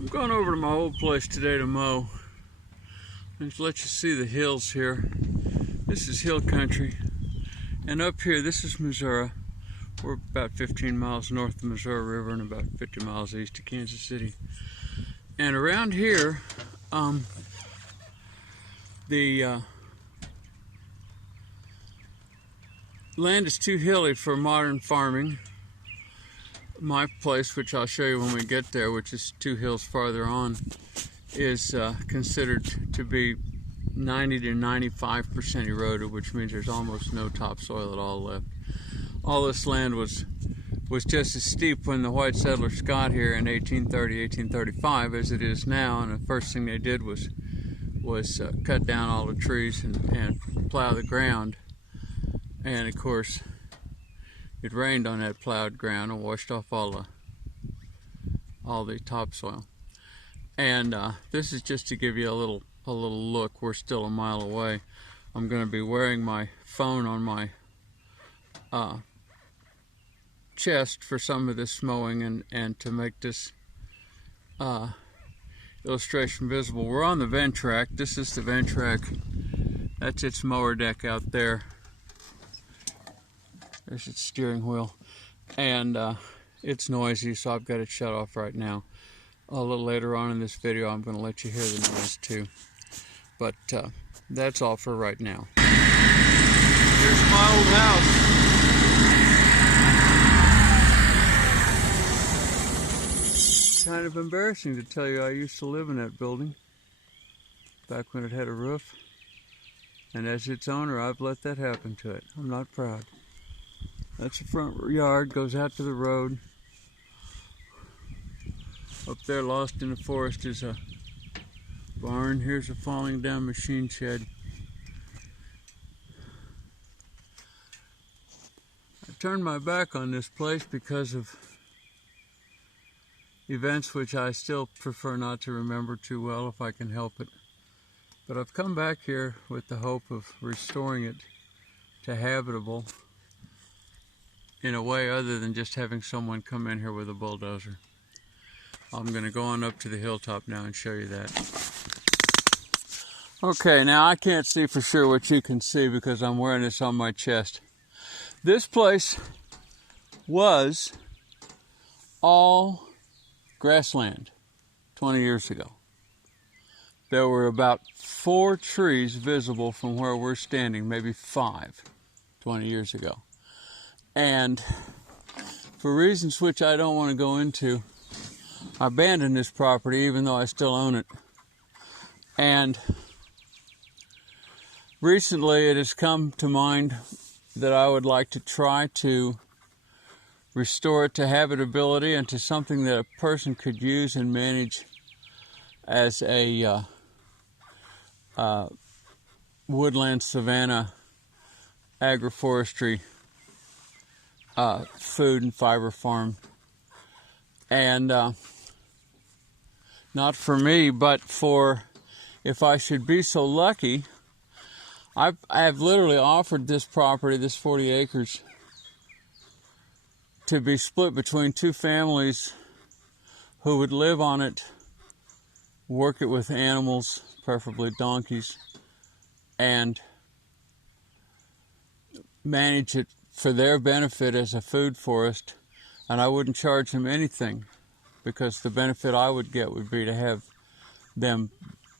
I'm going over to my old place today to mow and to let you see the hills here. This is hill country, and up here this is Missouri. We're about 15 miles north of the Missouri River and about 50 miles east of Kansas City. And around here, the land is too hilly for modern farming. My place, which I'll show you when we get there, which is 2 hills farther on, is considered to be 90 to 95% eroded, which means there's almost no topsoil at all left. All this land was just as steep when the white settlers got here in 1830, 1835 as it is now, and the first thing they did was cut down all the trees and plow the ground. And of course, it rained on that plowed ground and washed off all the topsoil. And this is just to give you a little look. We're still a mile away. I'm going to be wearing my phone on my chest for some of this mowing and to make this illustration visible. We're on the Ventrac. This is the Ventrac. That's its mower deck out there. There's its steering wheel, and it's noisy, so I've got it shut off right now. A little later on in this video, I'm going to let you hear the noise too. But that's all for right now. Here's my old house. Kind of embarrassing to tell you I used to live in that building back when it had a roof. And as its owner, I've let that happen to it. I'm not proud. That's the front yard, goes out to the road. Up there, lost in the forest, is a barn. Here's a falling down machine shed. I turned my back on this place because of events which I still prefer not to remember too well if I can help it. But I've come back here with the hope of restoring it to habitable in a way other than just having someone come in here with a bulldozer. I'm going to go on up to the hilltop now and show you that. Okay, now I can't see for sure what you can see because I'm wearing this on my chest. This place was all grassland 20 years ago. There were about 4 trees visible from where we're standing, maybe 5, 20 years ago. And for reasons which I don't want to go into, I abandoned this property even though I still own it. And recently it has come to mind that I would like to try to restore it to habitability and to something that a person could use and manage as a woodland savanna agroforestry food and fiber farm. And not for me, but for, if I should be so lucky, I have literally offered this property, this 40 acres, to be split between 2 families who would live on it, work it with animals, preferably donkeys, and manage it for their benefit as a food forest. And I wouldn't charge them anything because the benefit I would get would be to have them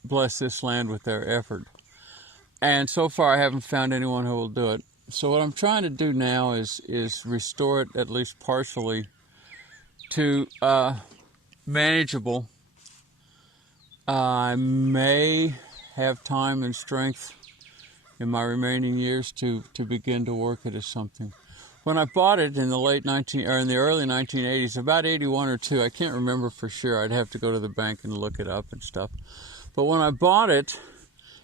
bless this land with their effort. And so far I haven't found anyone who will do it. So what I'm trying to do now is restore it, at least partially, to manageable. I may have time and strength in my remaining years to begin to work it as something. When I bought it in the early 1980s, about 81 or 2, I can't remember for sure. I'd have to go to the bank and look it up and stuff. But when I bought it,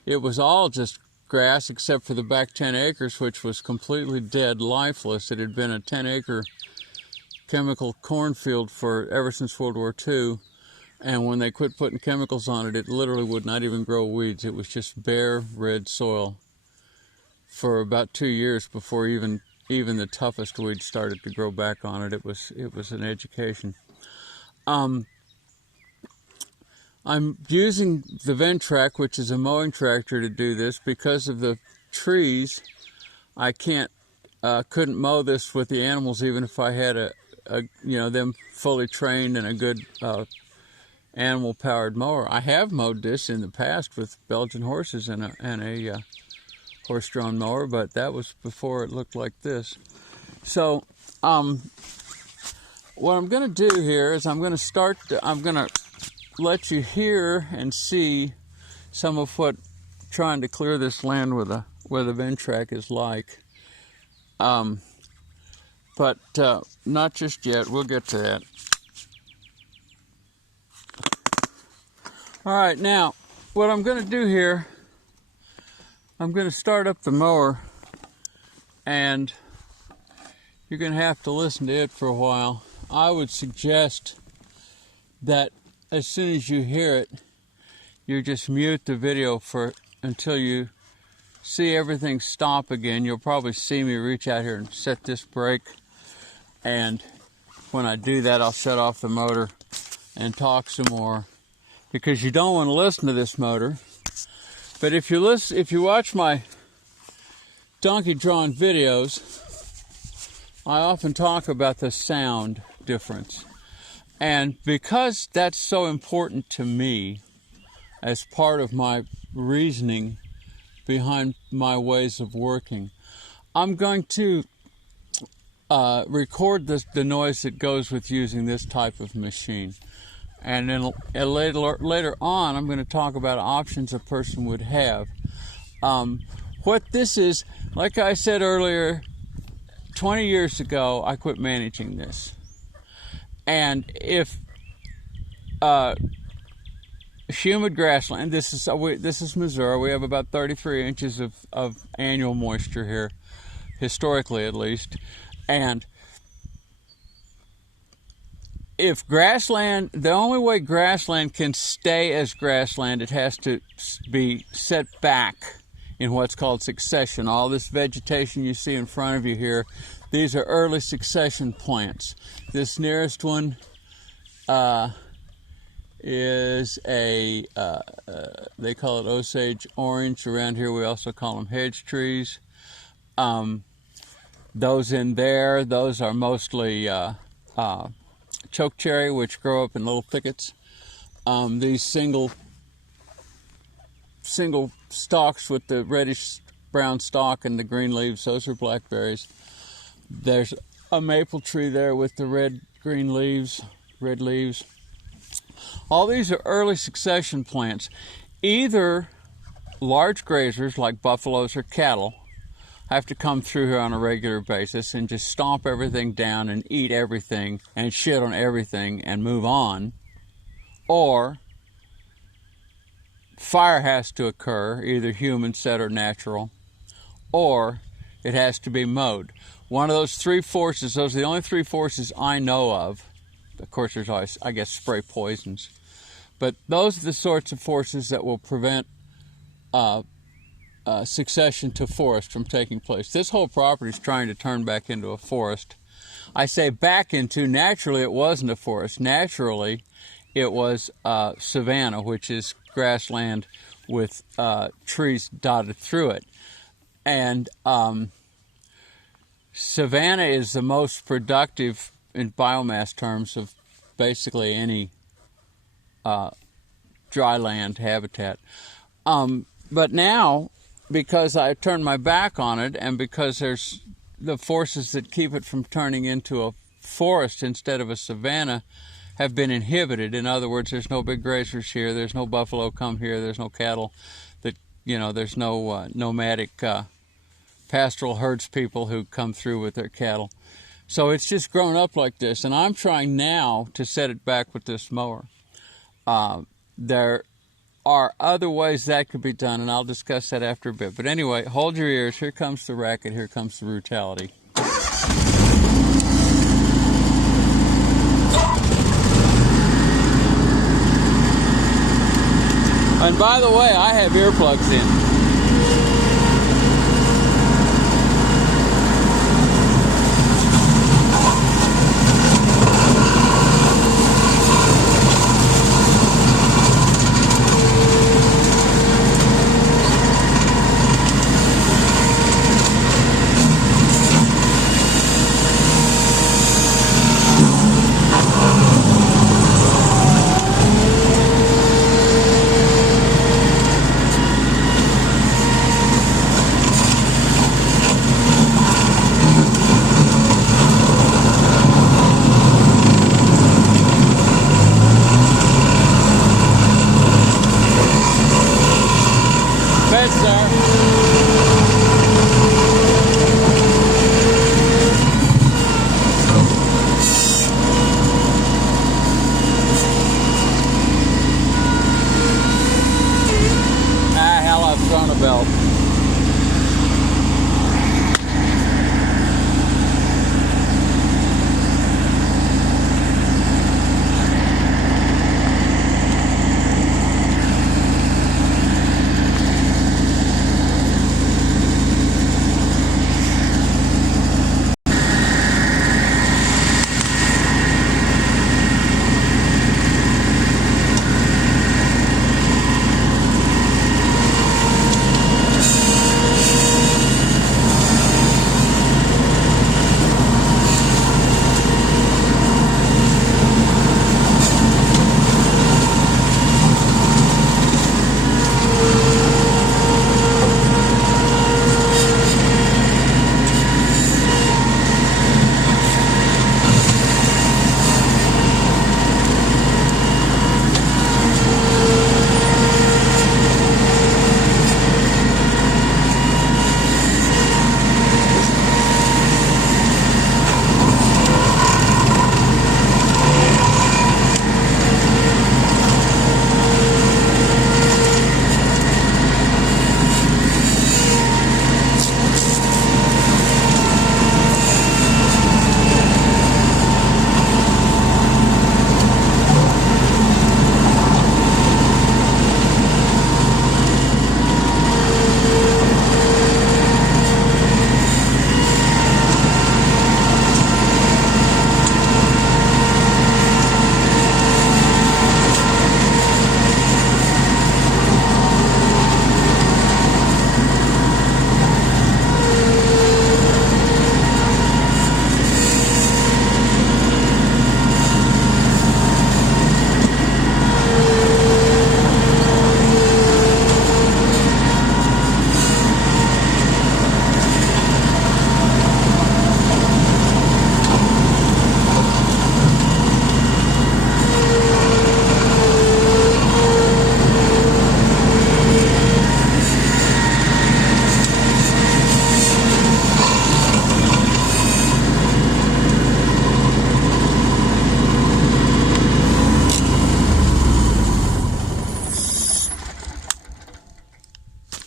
it was all just grass except for the back 10 acres, which was completely dead, lifeless. It had been a 10-acre chemical cornfield ever since World War II. And when they quit putting chemicals on it, it literally would not even grow weeds. It was just bare red soil for about 2 years before even the toughest weeds started to grow back on it. It was an education. I'm using the Ventrac, which is a mowing tractor, to do this. Because of the trees, I couldn't mow this with the animals, even if I had them fully trained and a good animal-powered mower. I have mowed this in the past with Belgian horses and a horse-drawn mower, but that was before it looked like this. So, what I'm going to do here is I'm going to let you hear and see some of what trying to clear this land with the Ventrac is like. But not just yet. We'll get to that. All right, now what I'm going to do here, I'm going to start up the mower, and you're going to have to listen to it for a while. I would suggest that as soon as you hear it, you just mute the video until you see everything stop again. You'll probably see me reach out here and set this brake, and when I do that, I'll shut off the motor and talk some more, because you don't want to listen to this motor. But if you watch my donkey drawn videos, I often talk about the sound difference. And because that's so important to me as part of my reasoning behind my ways of working, I'm going to record the noise that goes with using this type of machine. And then later on, I'm going to talk about options a person would have. What this is, like I said earlier, 20 years ago, I quit managing this. And if humid grassland, this is Missouri, we have about 33 inches of annual moisture here, historically at least. And if grassland, the only way grassland can stay as grassland, it has to be set back in what's called succession. All this vegetation you see in front of you here, these are early succession plants. This nearest one is they call it Osage orange. Around here we also call them hedge trees. Those in there, those are mostly chokecherry, which grow up in little thickets. These single stalks with the reddish brown stalk and the green leaves, those are blackberries. There's a maple tree there with the red leaves. All these are early succession plants. Either large grazers like buffaloes or cattle have to come through here on a regular basis and just stomp everything down and eat everything and shit on everything and move on, or fire has to occur, either human set or natural, or it has to be mowed. One of those three forces, those are the only three forces I know of. Of course, there's always, I guess, spray poisons. But those are the sorts of forces that will prevent succession to forest from taking place. This whole property is trying to turn back into a forest. I say back into, naturally it wasn't a forest. Naturally it was savanna, which is grassland with trees dotted through it. And savanna is the most productive in biomass terms of basically any dry land habitat. But now, because I turned my back on it, and because there's the forces that keep it from turning into a forest instead of a savanna have been inhibited. In other words, there's no big grazers here, there's no buffalo come here, there's no cattle, there's no nomadic pastoral herds people who come through with their cattle. So it's just grown up like this, and I'm trying now to set it back with this mower. There are other ways that could be done, and I'll discuss that after a bit. But anyway, hold your ears. Here comes the racket. Here comes the brutality. And by the way, I have earplugs in.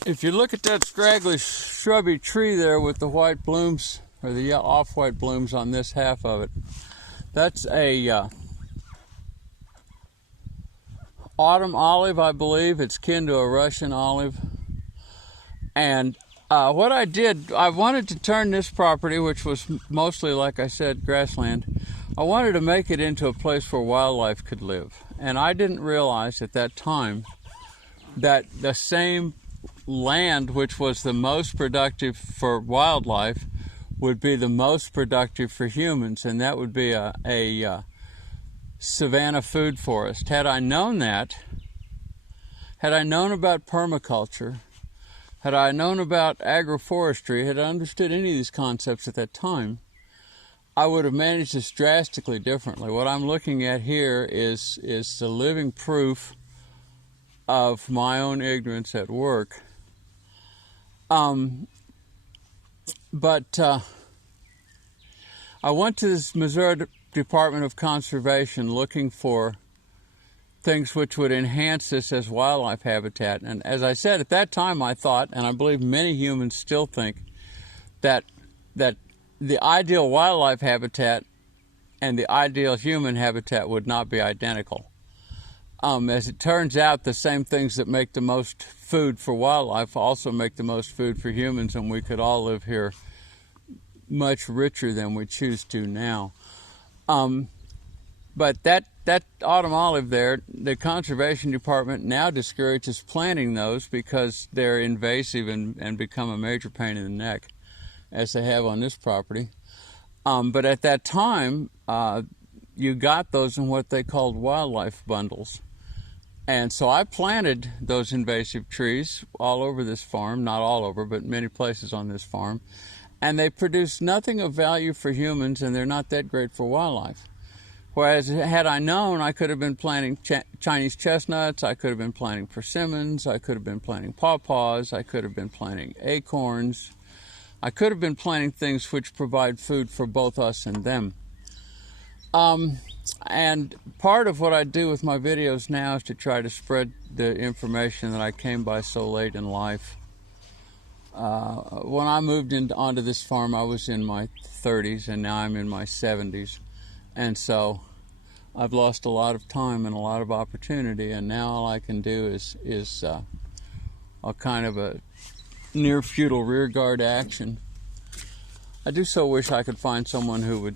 If you look at that scraggly shrubby tree there with the white blooms, or the off-white blooms on this half of it, that's a autumn olive, I believe. It's kin to a Russian olive. And what I did, I wanted to turn this property, which was mostly, like I said, grassland, I wanted to make it into a place where wildlife could live. And I didn't realize at that time that the same land which was the most productive for wildlife would be the most productive for humans, and that would be a savanna food forest. Had I known that, had I known about permaculture, had I known about agroforestry, had I understood any of these concepts at that time, I would have managed this drastically differently. What I'm looking at here is the living proof of my own ignorance at work. But I went to this Missouri Department of Conservation looking for things which would enhance this as wildlife habitat. And as I said, at that time I thought, and I believe many humans still think, that the ideal wildlife habitat and the ideal human habitat would not be identical. As it turns out, the same things that make the most food for wildlife also make the most food for humans, and we could all live here much richer than we choose to now. But that autumn olive there, the Conservation Department now discourages planting those because they're invasive and become a major pain in the neck, as they have on this property. But at that time, you got those in what they called wildlife bundles. And so I planted those invasive trees all over this farm, not all over, but many places on this farm. And they produce nothing of value for humans, and they're not that great for wildlife. Whereas had I known, I could have been planting Chinese chestnuts, I could have been planting persimmons, I could have been planting pawpaws, I could have been planting acorns. I could have been planting things which provide food for both us and them. And part of what I do with my videos now is to try to spread the information that I came by so late in life. When I moved onto this farm, I was in my 30s, and now I'm in my 70s. And so I've lost a lot of time and a lot of opportunity, and now all I can do is a kind of a near feudal rearguard action. I do so wish I could find someone who would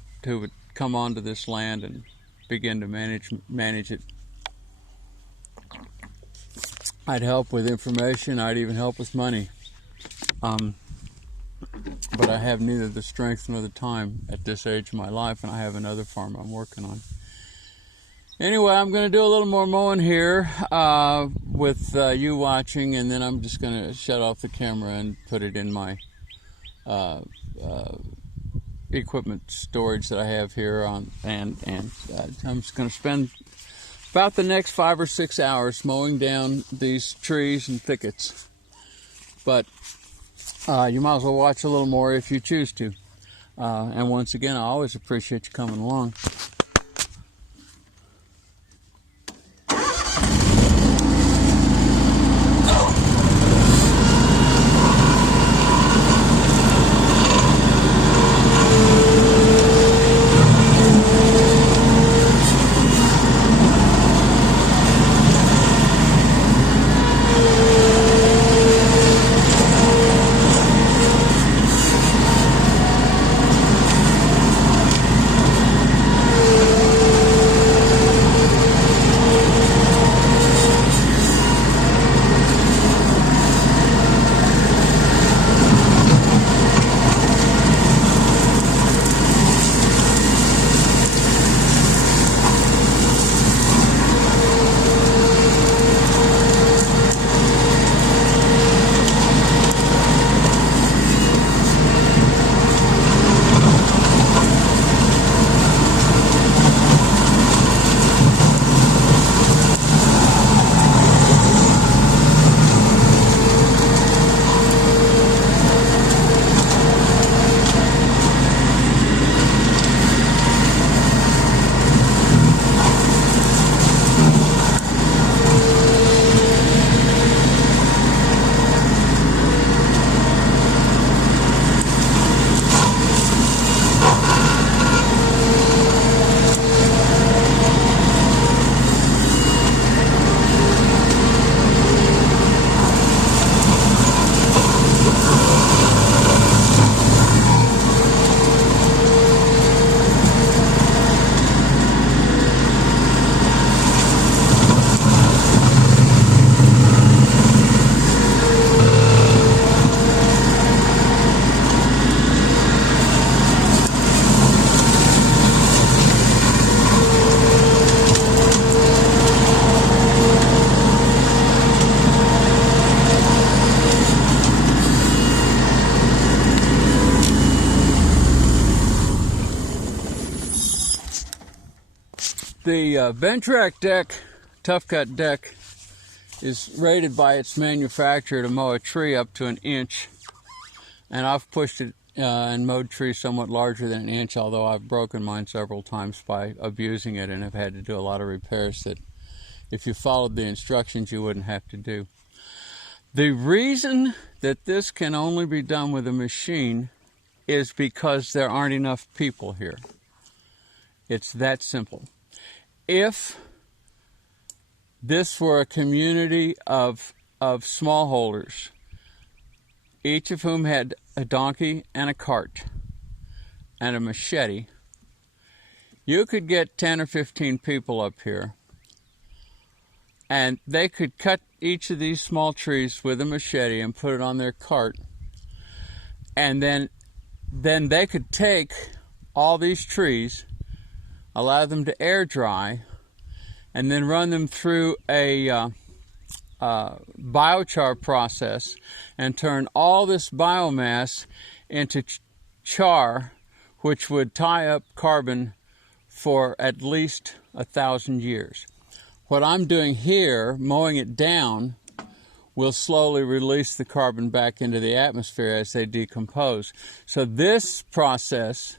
come onto this land and begin to manage it. I'd help with information. I'd even help with money. But I have neither the strength nor the time at this age of my life, and I have another farm I'm working on. Anyway, I'm going to do a little more mowing here with you watching, and then I'm just going to shut off the camera and put it in my equipment storage that I have here on, and I'm just going to spend about the next 5 or 6 hours mowing down these trees and thickets. But you might as well watch a little more if you choose to. And once again, I always appreciate you coming along. Ventrac deck, tough cut deck, is rated by its manufacturer to mow a tree up to 1 inch. And I've pushed it and mowed trees somewhat larger than 1 inch, although I've broken mine several times by abusing it and have had to do a lot of repairs that if you followed the instructions you wouldn't have to do. The reason that this can only be done with a machine is because there aren't enough people here. It's that simple. If this were a community of smallholders, each of whom had a donkey and a cart and a machete, you could get 10 or 15 people up here, and they could cut each of these small trees with a machete and put it on their cart, and then they could take all these trees, allow them to air dry, and then run them through a biochar process and turn all this biomass into char, which would tie up carbon for at least 1,000 years. What I'm doing here, mowing it down, will slowly release the carbon back into the atmosphere as they decompose. So this process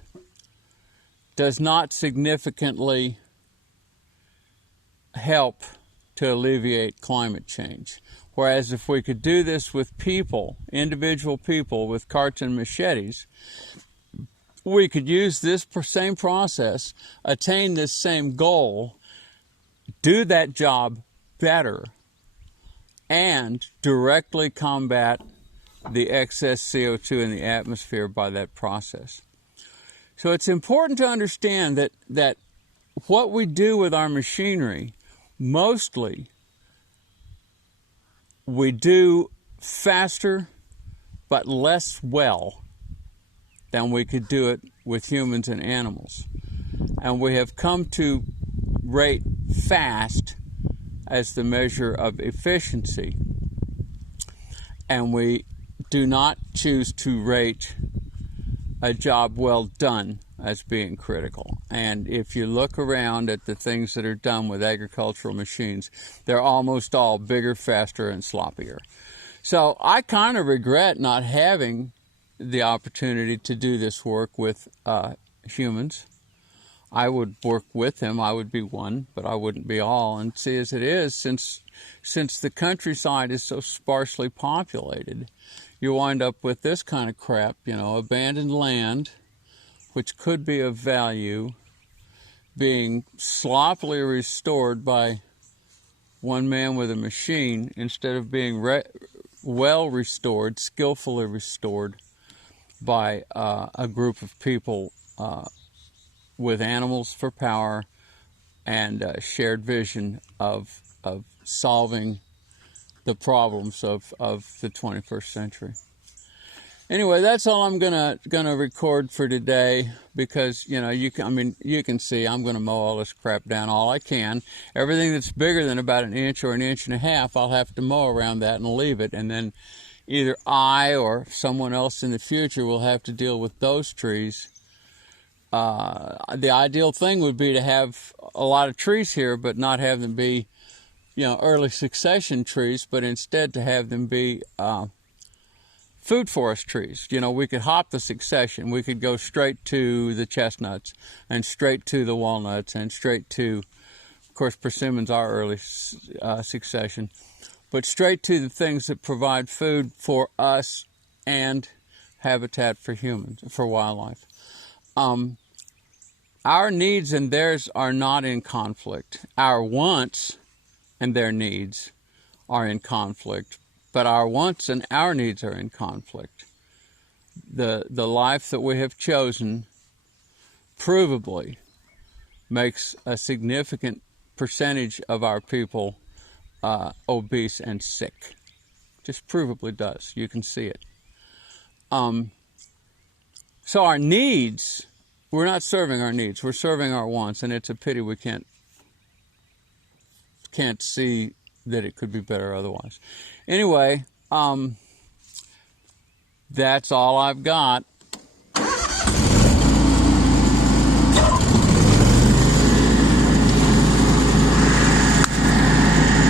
does not significantly help to alleviate climate change. Whereas if we could do this with people, individual people with carts and machetes, we could use this same process, attain this same goal, do that job better, and directly combat the excess CO2 in the atmosphere by that process. So it's important to understand that what we do with our machinery, mostly we do faster but less well than we could do it with humans and animals. And we have come to rate fast as the measure of efficiency, and we do not choose to rate a job well done as being critical. And if you look around at the things that are done with agricultural machines, they're almost all bigger, faster, and sloppier. So I kind of regret not having the opportunity to do this work with humans. I would work with them. I would be one, but I wouldn't be all. And see, as it is, since the countryside is so sparsely populated, you wind up with this kind of crap, abandoned land, which could be of value, being sloppily restored by one man with a machine instead of being well restored, skillfully restored by a group of people with animals for power and a shared vision of solving the problems of the 21st century. Anyway, that's all I'm gonna record for today, because you can see I'm gonna mow all this crap down all I can. Everything that's bigger than about 1 inch or 1.5 inches, I'll have to mow around that and leave it, and then either I or someone else in the future will have to deal with those trees. The ideal thing would be to have a lot of trees here, but not have them be, early succession trees, but instead to have them be food forest trees. We could hop the succession. We could go straight to the chestnuts and straight to the walnuts and straight to, of course, persimmons are early succession, but straight to the things that provide food for us and habitat for humans, for wildlife. Our needs and theirs are not in conflict. Our wants and their needs are in conflict, but our wants and our needs are in conflict. The life that we have chosen provably makes a significant percentage of our people obese and sick. Just provably does. You can see it. So our needs, we're not serving our needs, we're serving our wants, and it's a pity we can't see that it could be better otherwise. Anyway, that's all I've got.